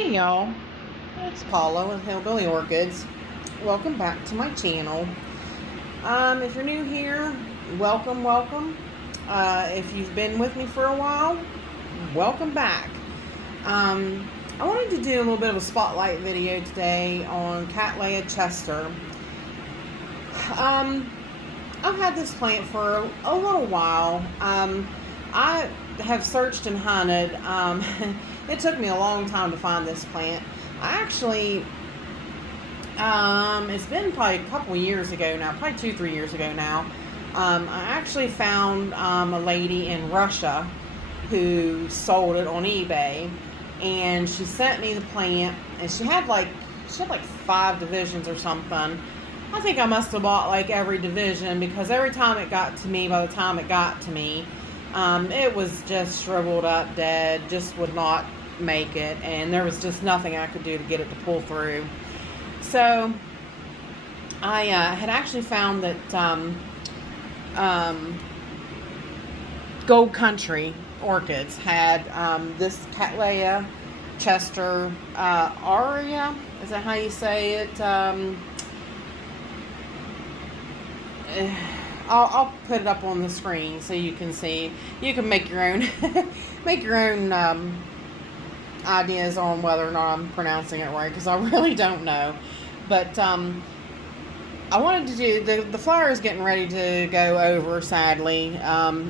Hey y'all, it's Paula with Hillbilly Orchids. Welcome back to my channel. If you're new here, welcome. If you've been with me for a while, welcome back. I wanted to do a little bit of a spotlight video today on Cattleya Chester. I've had this plant for a little while. I have searched and hunted. It took me a long time to find this plant. I actually, it's been probably a couple years ago now, probably 2-3 years ago now. I actually found a lady in Russia who sold it on eBay, and she sent me the plant, and she had like 5 divisions or something. I think I must have bought like every division, because every time it got to me, by the time it got to me, it was just shriveled up, dead, just would not make it, and there was just nothing I could do to get it to pull through. So I had actually found that Gold Country Orchids had this Cattleya Chester Arai. Is that how you say it? I'll put it up on the screen so you can see. You can make your own ideas on whether or not I'm pronouncing it right, because I really don't know. But I wanted to do the flower is getting ready to go over, sadly.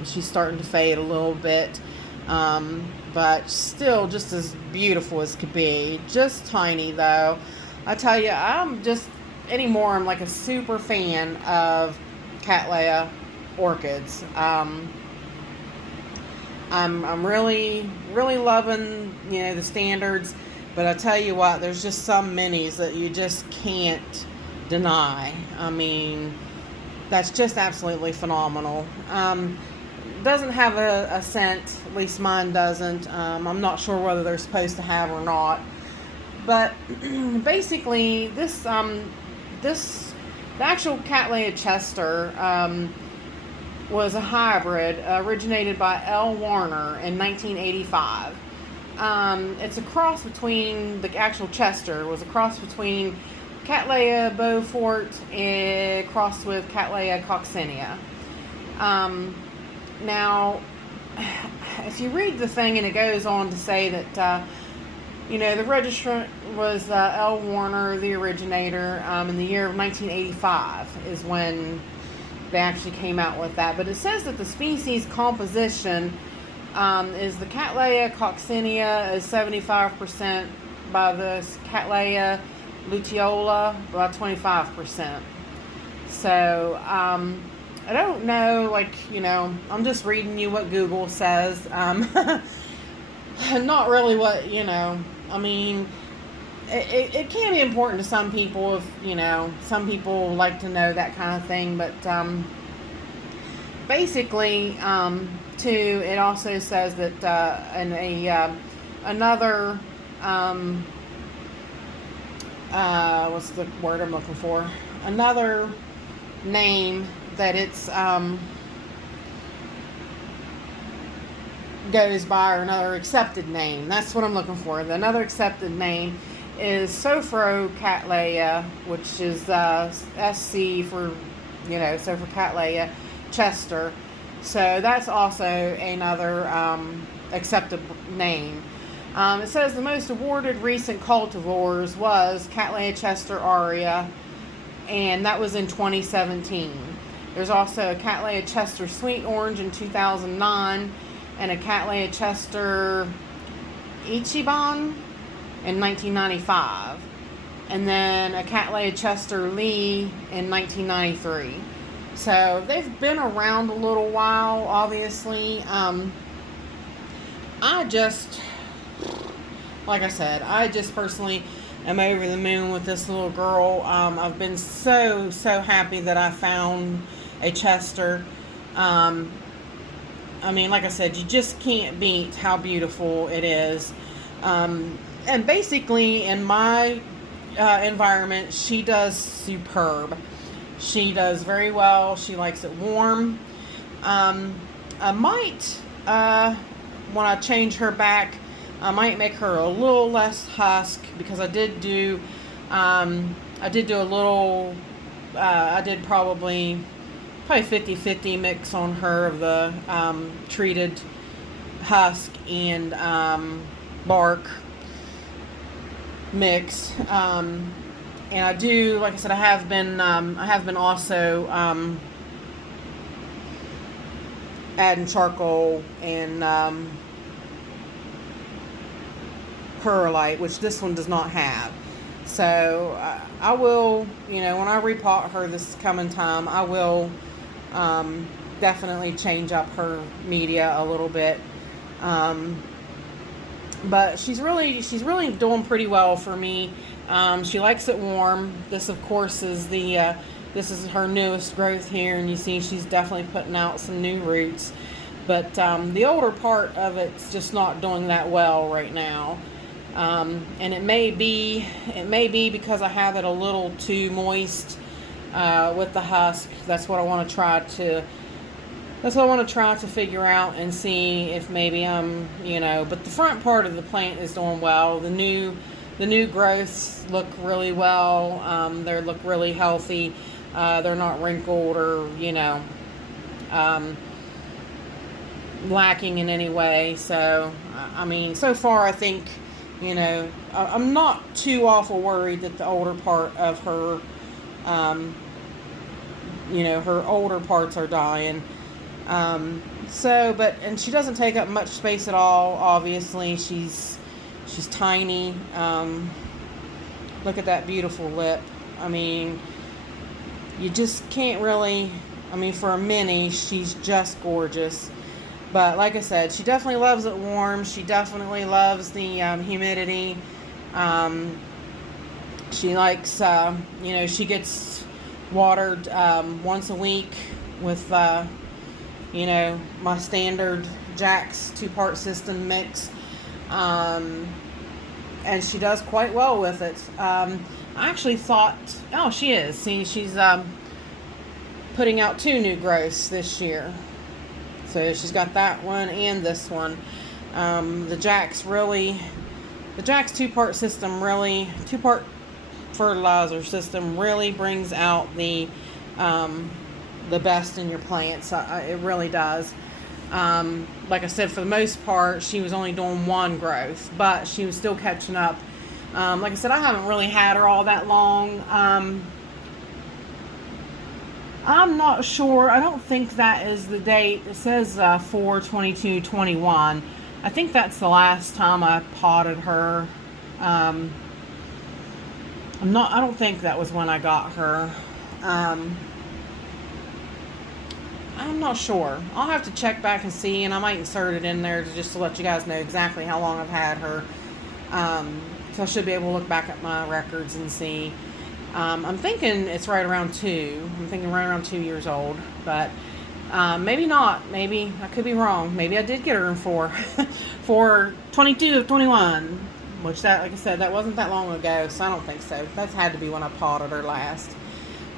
She's starting to fade a little bit, but still just as beautiful as could be. Just tiny though. I tell you, I'm like a super fan of Cattleya orchids. I'm really loving, the standards, but I tell you what, there's just some minis that you just can't deny. I mean, that's just absolutely phenomenal. Doesn't have a scent, at least mine doesn't. I'm not sure whether they're supposed to have or not, but basically the actual Cattleya Chester was a hybrid originated by L. Warner in 1985. It's a cross between, the actual Chester was a cross between Cattleya Beaufort crossed with Cattleya coccinea. Now, if you read the thing, and it goes on to say that the registrant was L. Warner, the originator, in the year of 1985 is when they actually came out with that. But it says that the species composition is the Cattleya coccinea is 75% by the Cattleya luteola by 25%. So I don't know, I'm just reading you what Google says. Not really what, I mean, it can be important to some people if, some people like to know that kind of thing, but basically, too, it also says that another, what's the word I'm looking for? Another name that it's, goes by, or another accepted name. That's what I'm looking for. Another accepted name is Cattleya, which is SC for, so for Cattleya Chester. So that's also another accepted name. It says the most awarded recent cultivars was Cattleya Chester Arai, and that was in 2017. There's also a Cattleya Chester Sweet Orange in 2009, and a Cattleya Chester Ichiban in 1995, and then a Cattleya Chester Lee in 1993. So they've been around a little while, obviously. Like I said, I just personally am over the moon with this little girl. I've been so happy that I found a Chester. I mean, like I said, you just can't beat how beautiful it is. And basically, in my environment, she does superb. She does very well. She likes it warm. I might, when I change her back I might make her a little less husk, because I did do a little, I did probably 50-50 mix on her of the treated husk and bark mix. And I do, like I said, I have been also adding charcoal and perlite, which this one does not have. So I will, when I repot her this coming time, I will definitely change up her media a little bit. But she's really doing pretty well for me. She likes it warm. This, of course, is this is her newest growth here, and you see she's definitely putting out some new roots. But the older part of it's just not doing that well right now. And it may be because I have it a little too moist with the husk. That's what I want to try to figure out and see if maybe but the front part of the plant is doing well. The new growths look really well. They look really healthy. They're not wrinkled or lacking in any way. So so far I think I'm not too awful worried that the older part of her her older parts are dying. And she doesn't take up much space at all. Obviously, she's tiny. Look at that beautiful lip. You just can't really, for a mini, she's just gorgeous. But like I said, she definitely loves it warm. She definitely loves the humidity. She likes, she gets watered once a week with my standard Jack's 2-part system mix. And she does quite well with it. I actually thought, she is. See, she's putting out 2 new growths this year. So she's got that one and this one. The Jack's 2-part system 2-part fertilizer system really brings out the best in your plants. It really does. Like I said, for the most part, she was only doing 1 growth, but she was still catching up. Like I said, I haven't really had her all that long. I'm not sure. I don't think that is the date. It says 4/22/21. I think that's the last time I potted her. I don't think that was when I got her. I'm not sure. I'll have to check back and see, and I might insert it in there just to let you guys know exactly how long I've had her. So I should be able to look back at my records and see. I'm thinking it's right around 2. I'm thinking right around 2 years old, but maybe not. Maybe I could be wrong. Maybe I did get her in 4/22/21, which that, like I said, that wasn't that long ago, so I don't think so. That's had to be when I potted her last.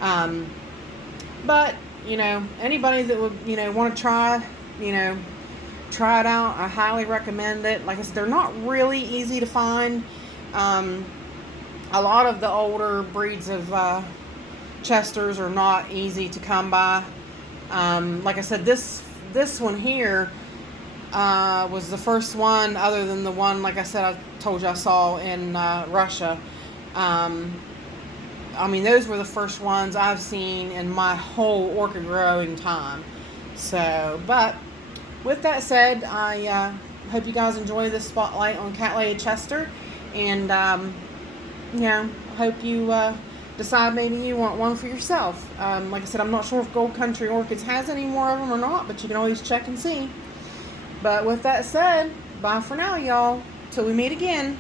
But anybody that would want to try it out, I highly recommend it. Like I said, they're not really easy to find. A lot of the older breeds of Chesters are not easy to come by. Like I said, this one here was the first one, other than the one, like I said, I told you I saw in Russia. Those were the first ones I've seen in my whole orchid growing time. So, but with that said, I hope you guys enjoy this spotlight on Cattleya Chester, and I hope you decide maybe you want one for yourself. Like I said, I'm not sure if Gold Country Orchids has any more of them or not, but you can always check and see. But with that said, bye for now, y'all. Till we meet again.